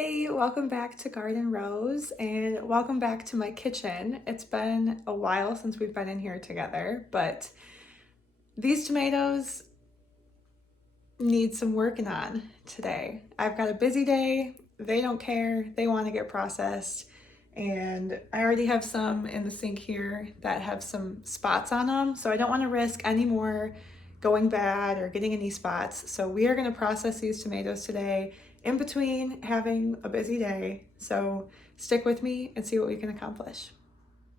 Hey, welcome back to Garden Rose and welcome back to my kitchen. It's been a while since we've been in here together, but these tomatoes need some working on today. I've got a busy day. They don't care. They want to get processed. And I already have some in the sink here that have some spots on them. So I don't want to risk any more going bad or getting any spots. So we are going to process these tomatoes today in between having a busy day. So stick with me and see what we can accomplish.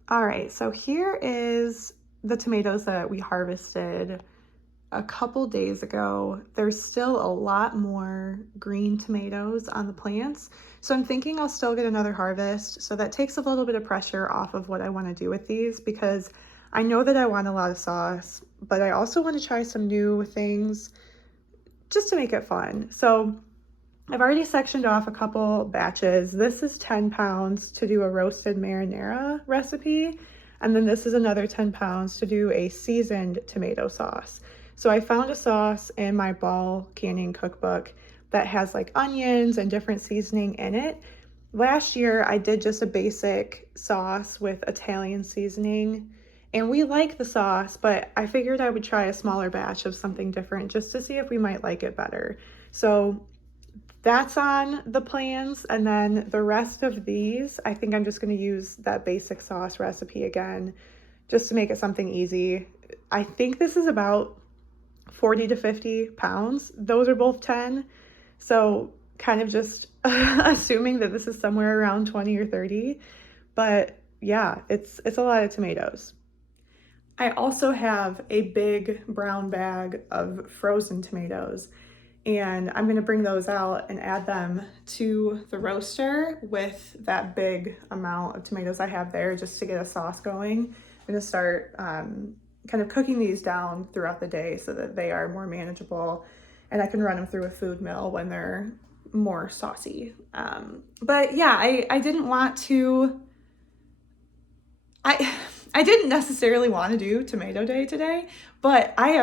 All right, so here is the tomatoes that we harvested a couple days ago. There's still a lot more green tomatoes on the plants. So I'm thinking I'll still get another harvest. So that takes a little bit of pressure off of what I want to do with these, because I know that I want a lot of sauce, but I also want to try some new things just to make it fun. So I've already sectioned off a couple batches. This is 10 pounds to do a roasted marinara recipe. And then this is another 10 pounds to do a seasoned tomato sauce. So I found a sauce in my ball canning cookbook that has like onions and different seasoning in it. Last year I did just a basic sauce with Italian seasoning, and we like the sauce, but I figured I would try a smaller batch of something different just to see if we might like it better. So that's on the plans. And then the rest of these, I think I'm just going to use that basic sauce recipe again, just to make it something easy. I think this is about 40 to 50 pounds. Those are both 10. So kind of just assuming that this is somewhere around 20 or 30. But yeah, it's a lot of tomatoes. I also have a big brown bag of frozen tomatoes, and I'm gonna bring those out and add them to the roaster with that big amount of tomatoes I have there, just to get a sauce going. I'm gonna start kind of cooking these down throughout the day so that they are more manageable and I can run them through a food mill when they're more saucy. But yeah, I didn't want to, I didn't necessarily want to do tomato day today, but I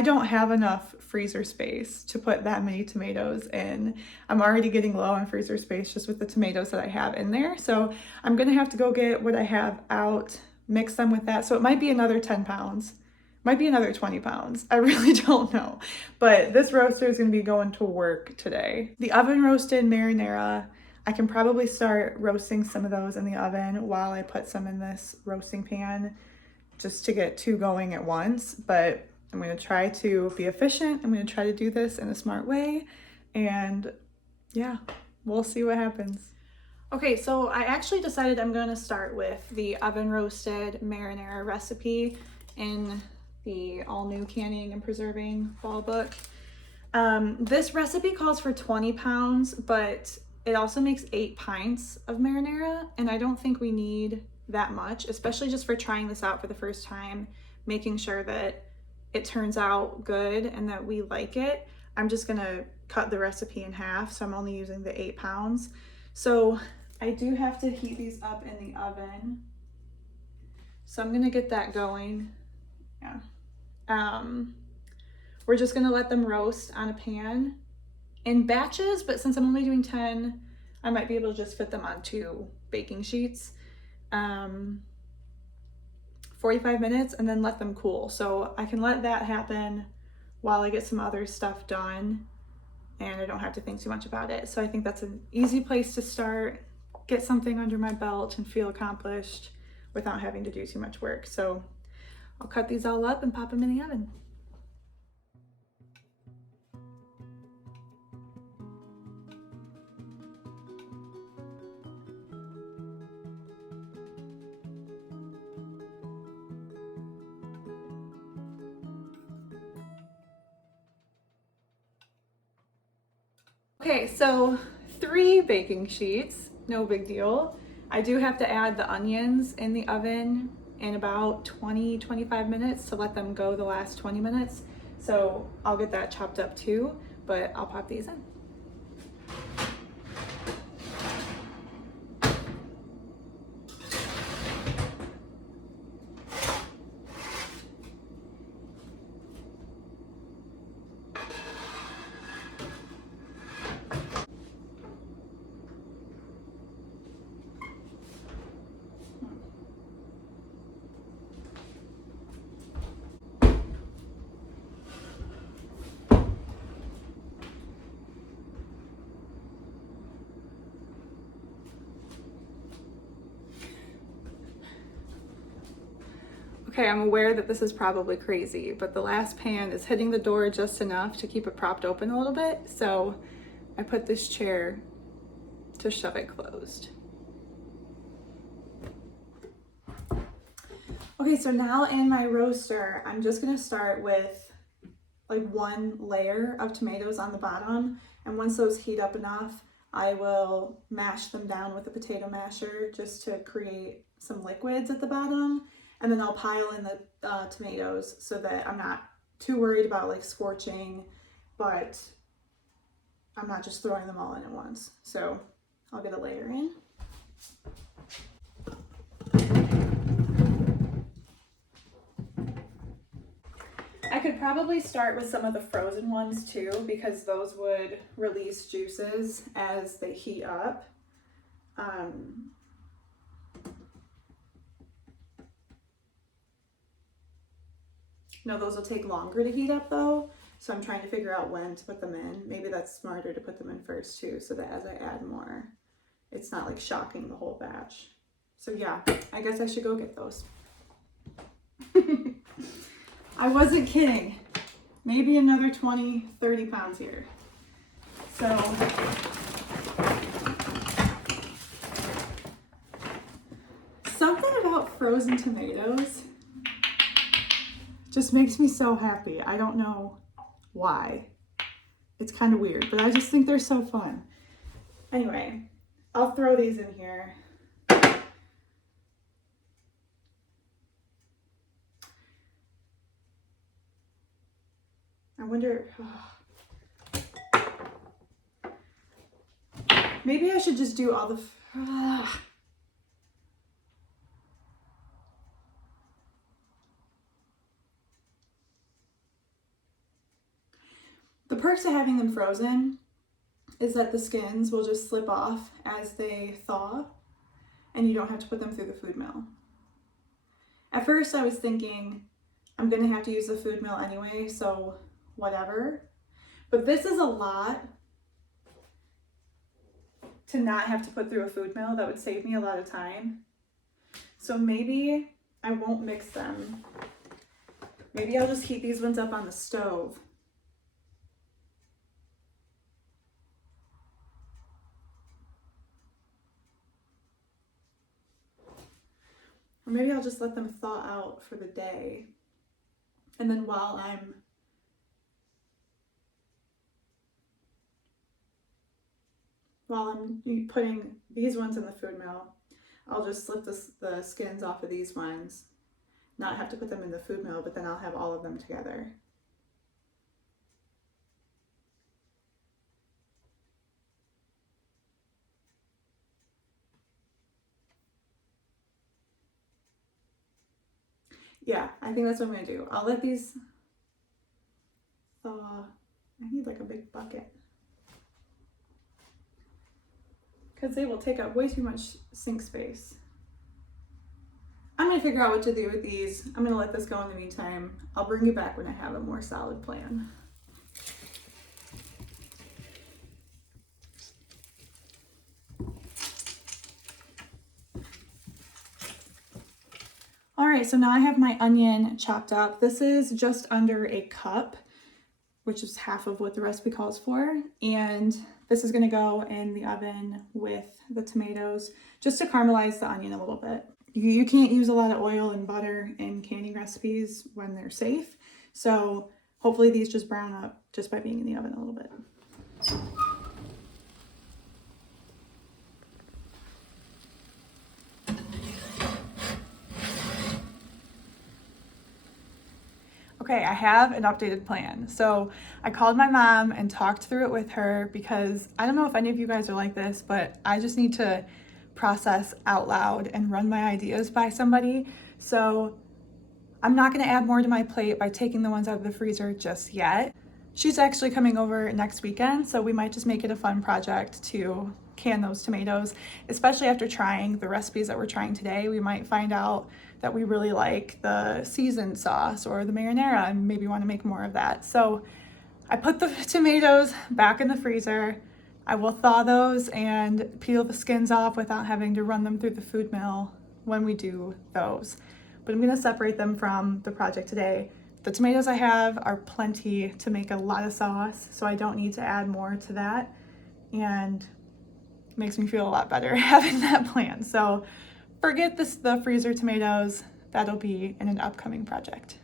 don't have enough freezer space to put that many tomatoes in. I'm already getting low on freezer space just with the tomatoes that I have in there. So I'm gonna have to go get what I have out, mix them with that. So it might be another 10 pounds, might be another 20 pounds. I really don't know. But this roaster is gonna be going to work today. The oven roasted marinara, I can probably start roasting some of those in the oven while I put some in this roasting pan, just to get two going at once. But I'm going to try to be efficient. I'm going to try to do this in a smart way. And yeah, we'll see what happens. Okay, so I actually decided I'm going to start with the oven roasted marinara recipe in the all new canning and preserving ball book. This recipe calls for 20 pounds, but it also makes 8 pints of marinara, and I don't think we need that much, especially just for trying this out for the first time, making sure that it turns out good and that we like it. I'm just gonna cut the recipe in half, so I'm only using the 8 pounds. So I do have to heat these up in the oven. So I'm gonna get that going. Yeah. We're just gonna let them roast on a pan in batches, but since I'm only doing 10, I might be able to just fit them on 2 baking sheets. 45 minutes and then let them cool. So I can let that happen while I get some other stuff done and I don't have to think too much about it. So I think that's an easy place to start, get something under my belt and feel accomplished without having to do too much work. So I'll cut these all up and pop them in the oven. Okay, so 3 baking sheets, no big deal. I do have to add the onions in the oven in about 20-25 minutes to let them go the last 20 minutes. So I'll get that chopped up too, but I'll pop these in. Okay, I'm aware that this is probably crazy, but the last pan is hitting the door just enough to keep it propped open a little bit, so I put this chair to shove it closed. Okay, so now in my roaster, I'm just gonna start with like one layer of tomatoes on the bottom, and once those heat up enough, I will mash them down with a potato masher just to create some liquids at the bottom, and then I'll pile in the tomatoes so that I'm not too worried about like scorching, but I'm not just throwing them all in at once. So I'll get a layer in. I could probably start with some of the frozen ones too, because those would release juices as they heat up. No, those will take longer to heat up though, so I'm trying to figure out when to put them in. Maybe that's smarter to put them in first too, so that as I add more, it's not like shocking the whole batch. So yeah, I guess I should go get those. I wasn't kidding. Maybe another 20, 30 pounds here. So something about frozen tomatoes just makes me so happy. I don't know why. It's kind of weird, but I just think they're so fun. Anyway, I'll throw these in here. I wonder, maybe I should just do all the, the perks of having them frozen is that the skins will just slip off as they thaw, and you don't have to put them through the food mill. At first I was thinking I'm gonna have to use the food mill anyway, so whatever. But this is a lot to not have to put through a food mill. That would save me a lot of time. So maybe I won't mix them. Maybe I'll just heat these ones up on the stove. Or maybe I'll just let them thaw out for the day. And then while I'm putting these ones in the food mill, I'll just slip the skins off of these ones, not have to put them in the food mill, but then I'll have all of them together. Yeah, I think that's what I'm gonna do. I'll let these thaw. I need like a big bucket, because they will take up way too much sink space. I'm gonna figure out what to do with these. I'm gonna let this go in the meantime. I'll bring you back when I have a more solid plan. All right, so now I have my onion chopped up. This is just under a cup, which is half of what the recipe calls for. And this is gonna go in the oven with the tomatoes just to caramelize the onion a little bit. You can't use a lot of oil and butter in canning recipes when they're safe. So hopefully these just brown up just by being in the oven a little bit. Okay, I have an updated plan. So I called my mom and talked through it with her, because I don't know if any of you guys are like this, but I just need to process out loud and run my ideas by somebody. So I'm not gonna add more to my plate by taking the ones out of the freezer just yet. She's actually coming over next weekend, so we might just make it a fun project to can those tomatoes, especially after trying the recipes that we're trying today. We might find out that we really like the seasoned sauce or the marinara and maybe want to make more of that. So I put the tomatoes back in the freezer. I will thaw those and peel the skins off without having to run them through the food mill when we do those. but I'm gonna separate them from the project today. The tomatoes I have are plenty to make a lot of sauce, so I don't need to add more to that, and it makes me feel a lot better having that plan. So forget this, the freezer tomatoes, that'll be in an upcoming project.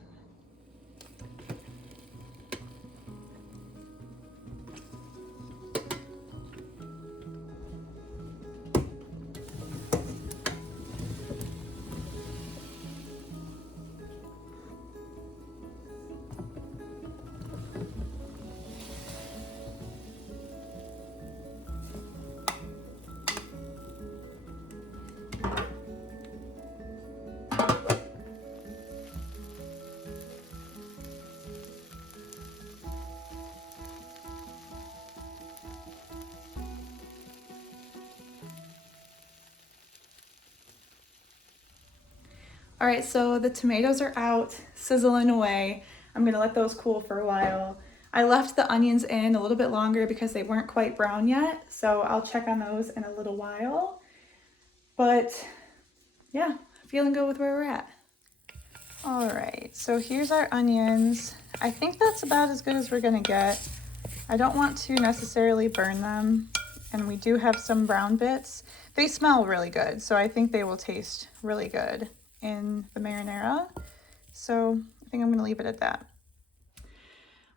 All right, so the tomatoes are out, sizzling away. I'm gonna let those cool for a while. I left the onions in a little bit longer because they weren't quite brown yet, so I'll check on those in a little while. But yeah, feeling good with where we're at. All right, so here's our onions. I think that's about as good as we're gonna get. I don't want to necessarily burn them, and we do have some brown bits. They smell really good, so I think they will taste really good in the marinara. So I think I'm gonna leave it at that.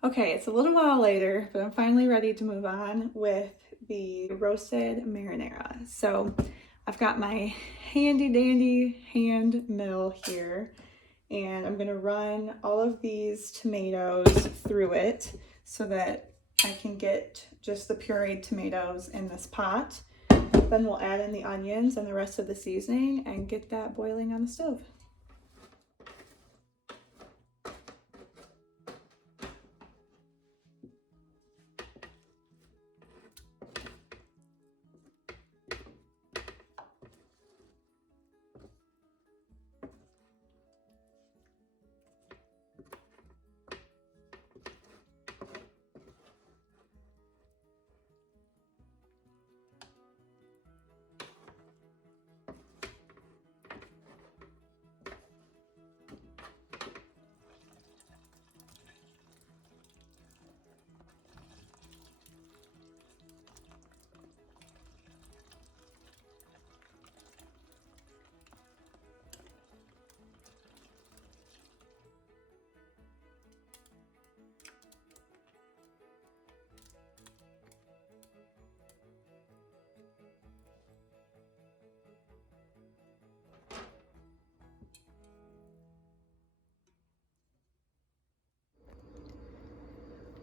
Okay, it's a little while later, but I'm finally ready to move on with the roasted marinara. So I've got my handy dandy hand mill here, and I'm gonna run all of these tomatoes through it so that I can get just the pureed tomatoes in this pot. Then we'll add in the onions and the rest of the seasoning and get that boiling on the stove.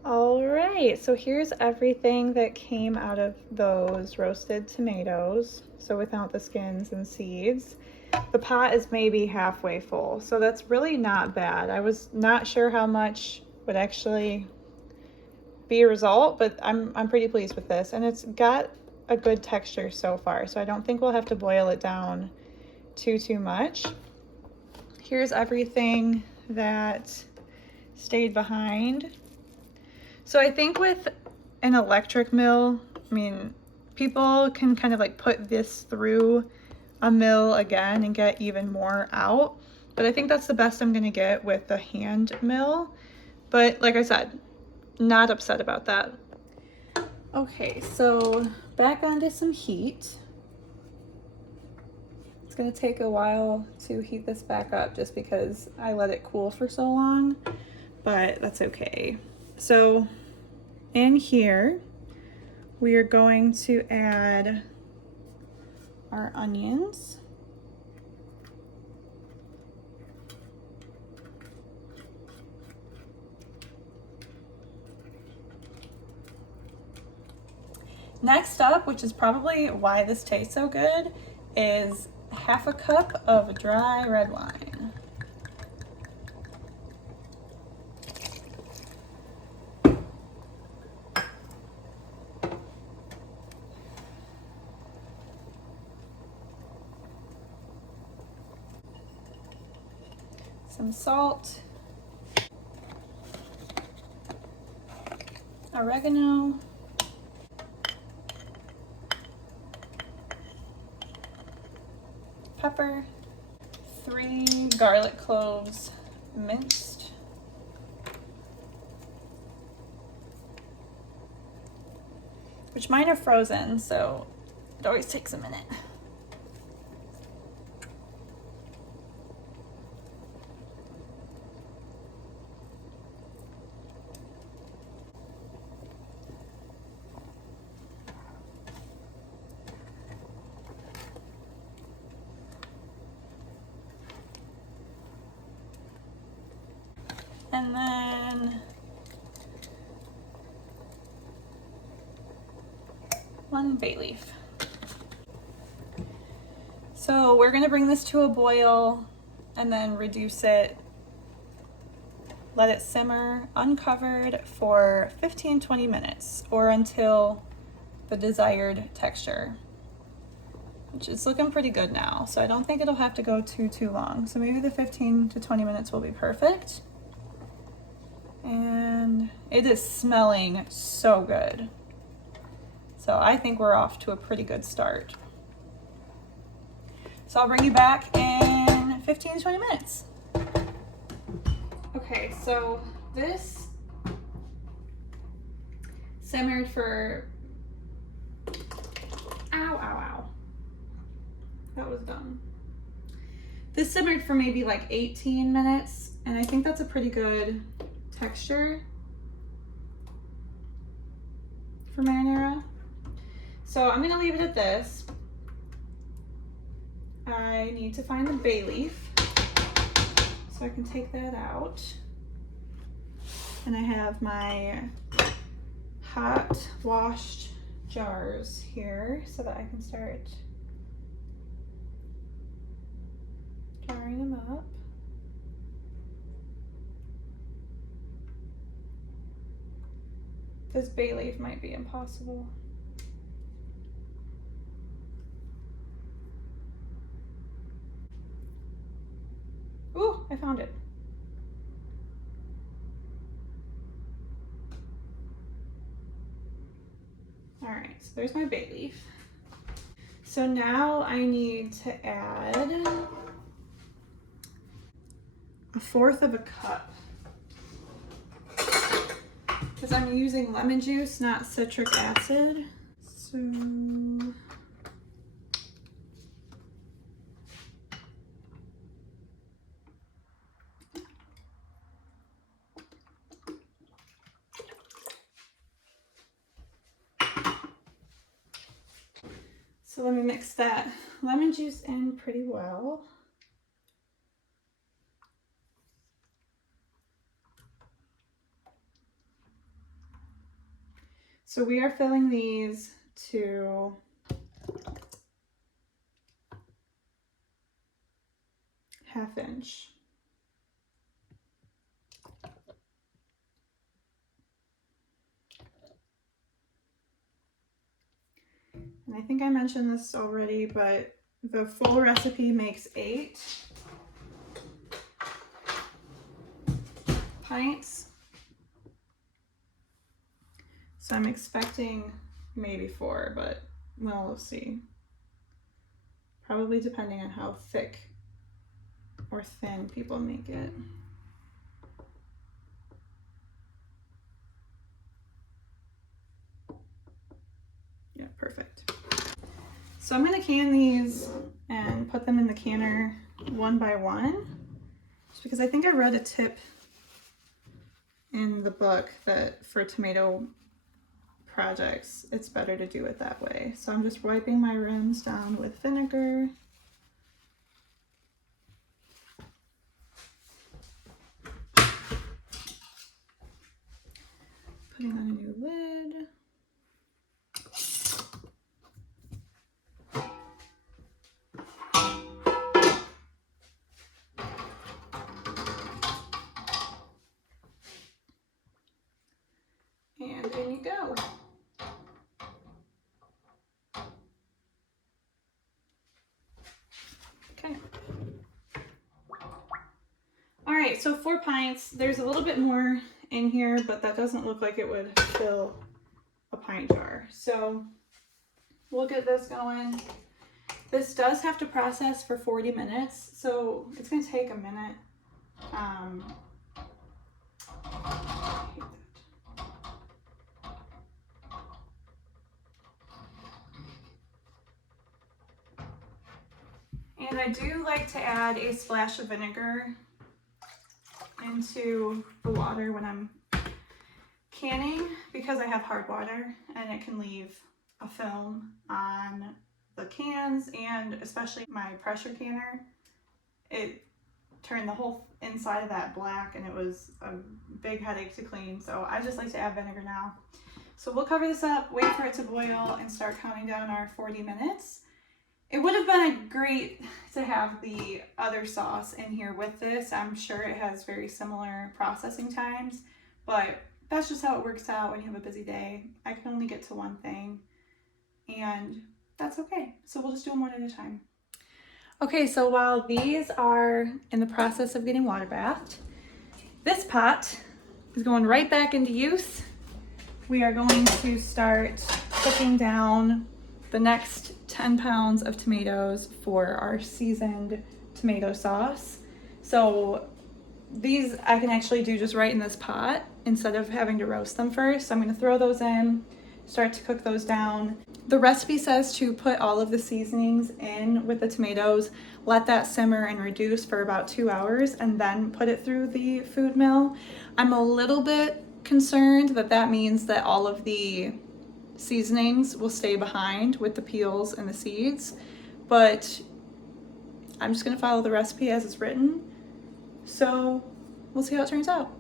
All right, so here's everything that came out of those roasted tomatoes, so without the skins and seeds. The pot is maybe halfway full, so that's really not bad. I was not sure how much would actually be a result, but I'm pretty pleased with this, and it's got a good texture so far, so I don't think we'll have to boil it down too much. Here's everything that stayed behind. So I think with an electric mill, I mean, people can kind of like put this through a mill again and get even more out. But I think that's the best I'm gonna get with the hand mill. But like I said, not upset about that. Okay, so back onto some heat. It's gonna take a while to heat this back up just because I let it cool for so long, but that's okay. So in here, we are going to add our onions. Next up, which is probably why this tastes so good, is half a cup of dry red wine. Some salt, oregano, pepper, 3 garlic cloves minced. Which mine are frozen, so it always takes a minute. And then 1 bay leaf. So we're gonna bring this to a boil and then reduce it, let it simmer uncovered for 15-20 minutes or until the desired texture, which is looking pretty good now. So I don't think it'll have to go too long. So maybe the 15 to 20 minutes will be perfect. And it is smelling so good. So I think we're off to a pretty good start. So I'll bring you back in 15 to 20 minutes. Okay, so this simmered for, ow. That was dumb. This simmered for maybe like 18 minutes, and I think that's a pretty good texture for marinara. So I'm gonna leave it at this. I need to find the bay leaf so I can take that out. And I have my hot washed jars here so that I can start jarring them up. This bay leaf might be impossible. Ooh, I found it. All right, so there's my bay leaf. So now I need to add 1/4 cup because I'm using lemon juice, not citric acid. So let me mix that lemon juice in pretty well. So we are filling these to ½ inch. And I think I mentioned this already, but the full recipe makes 8 pints. So I'm expecting maybe 4, but we'll see. Probably depending on how thick or thin people make it. Yeah, perfect. So I'm gonna can these and put them in the canner one by one, just because I think I read a tip in the book that for tomato projects, it's better to do it that way. So I'm just wiping my rims down with vinegar. Putting on a new lid. And in you go. Okay. All right, so 4 pints. There's a little bit more in here, but that doesn't look like it would fill a pint jar. So we'll get this going. This does have to process for 40 minutes, so it's gonna take a minute. And I do like to add a splash of vinegar into the water when I'm canning, because I have hard water and it can leave a film on the cans, and especially my pressure canner. It turned the whole inside of that black and it was a big headache to clean. So I just like to add vinegar now. So we'll cover this up, wait for it to boil, and start counting down our 40 minutes. It would have been great to have the other sauce in here with this. I'm sure it has very similar processing times, but that's just how it works out when you have a busy day. I can only get to one thing, and that's okay. So we'll just do them one at a time. Okay, so while these are in the process of getting water bathed, this pot is going right back into use. We are going to start cooking down the next 10 pounds of tomatoes for our seasoned tomato sauce. So these I can actually do just right in this pot instead of having to roast them first. So I'm going to throw those in, start to cook those down. The recipe says to put all of the seasonings in with the tomatoes, let that simmer and reduce for about 2 hours, and then put it through the food mill. I'm a little bit concerned that that means that all of the seasonings will stay behind with the peels and the seeds, but I'm just going to follow the recipe as it's written. So we'll see how it turns out.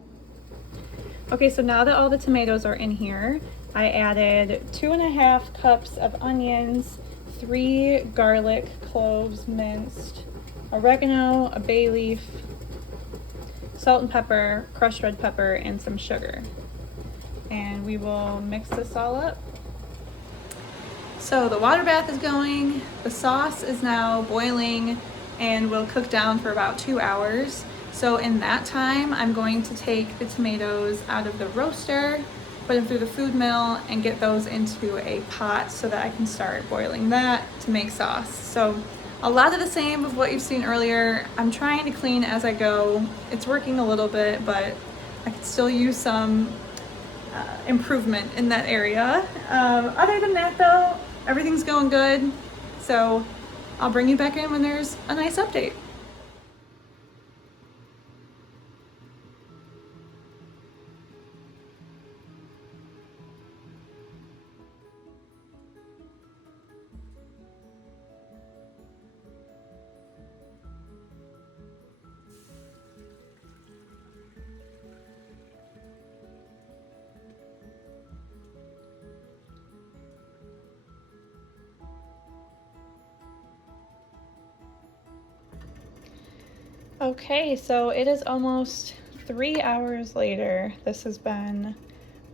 Okay, so now that all the tomatoes are in here, I added 2.5 cups of onions, 3 garlic cloves minced, oregano, a bay leaf, salt and pepper, crushed red pepper, and some sugar. And we will mix this all up. So the water bath is going, the sauce is now boiling, and will cook down for about 2 hours. So in that time, I'm going to take the tomatoes out of the roaster, put them through the food mill, and get those into a pot so that I can start boiling that to make sauce. So a lot of the same of what you've seen earlier. I'm trying to clean as I go. It's working a little bit, but I could still use some improvement in that area. Other than that though, everything's going good. So I'll bring you back in when there's a nice update. Okay, so it is almost 3 hours later. This has been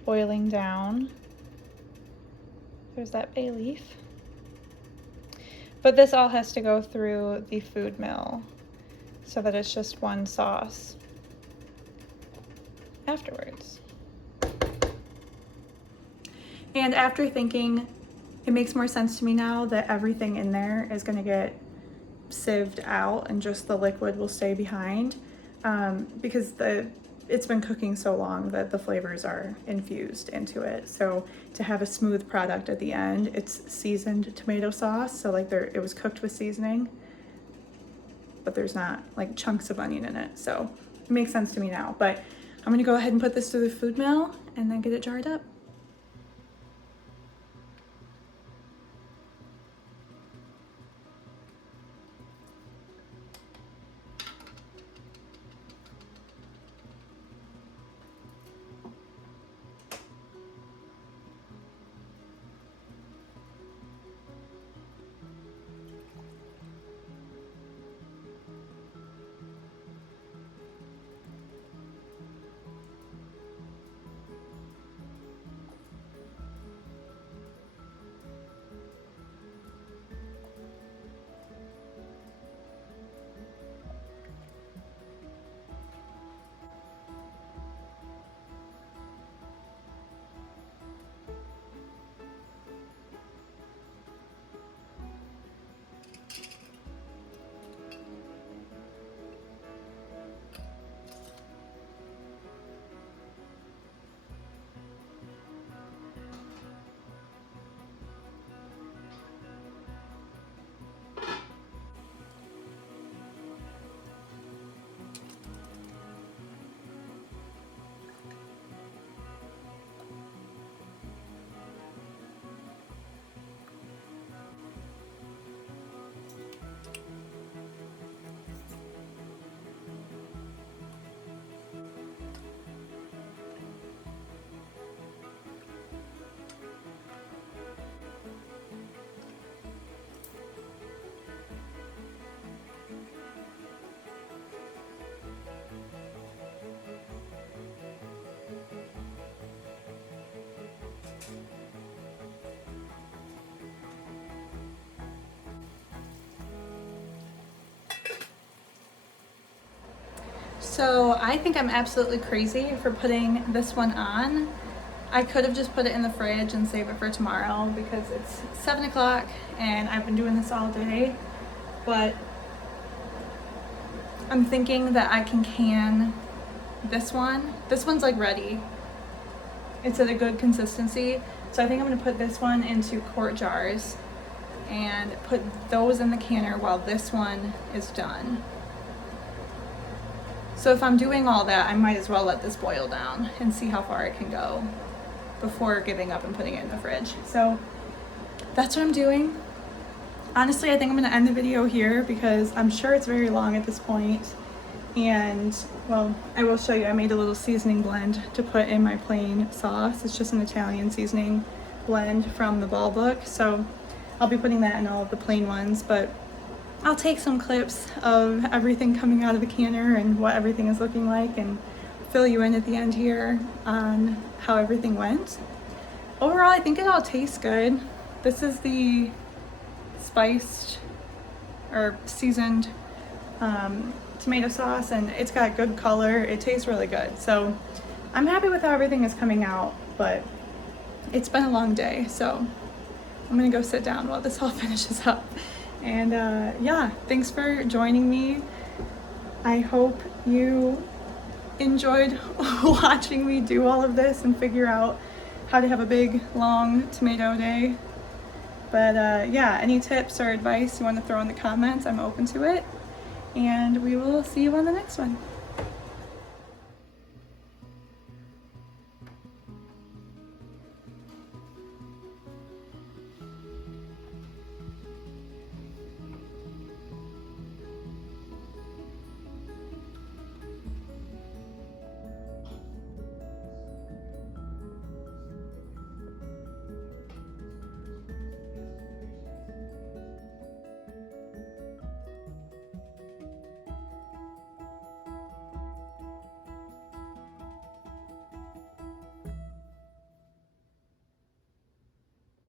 boiling down. There's that bay leaf. But this all has to go through the food mill so that it's just one sauce afterwards. And after thinking, it makes more sense to me now that everything in there is going to get sieved out and just the liquid will stay behind, because it's been cooking so long that the flavors are infused into it. So to have a smooth product at the end, it's seasoned tomato sauce. So like it was cooked with seasoning, but there's not like chunks of onion in it. So it makes sense to me now, but I'm gonna go ahead and put this through the food mill and then get it jarred up. So I think I'm absolutely crazy for putting this one on. I could have just put it in the fridge and save it for tomorrow because it's 7 o'clock and I've been doing this all day, but I'm thinking that I can this one. This one's like ready. It's at a good consistency. So I think I'm gonna put this one into quart jars and put those in the canner while this one is done. So if I'm doing all that, I might as well let this boil down and see how far it can go before giving up and putting it in the fridge. So that's what I'm doing. Honestly, I think I'm gonna end the video here because I'm sure it's very long at this point. And well, I will show you, I made a little seasoning blend to put in my plain sauce. It's just an Italian seasoning blend from the Ball Book. So I'll be putting that in all of the plain ones, but I'll take some clips of everything coming out of the canner and what everything is looking like and fill you in at the end here on how everything went. Overall, I think it all tastes good. This is the spiced or seasoned tomato sauce, and it's got good color. It tastes really good. So I'm happy with how everything is coming out, but it's been a long day. So I'm gonna go sit down while this all finishes up. And yeah, thanks for joining me. I hope you enjoyed watching me do all of this and figure out how to have a big, long tomato day. But yeah, any tips or advice you want to throw in the comments, I'm open to it. And we will see you on the next one.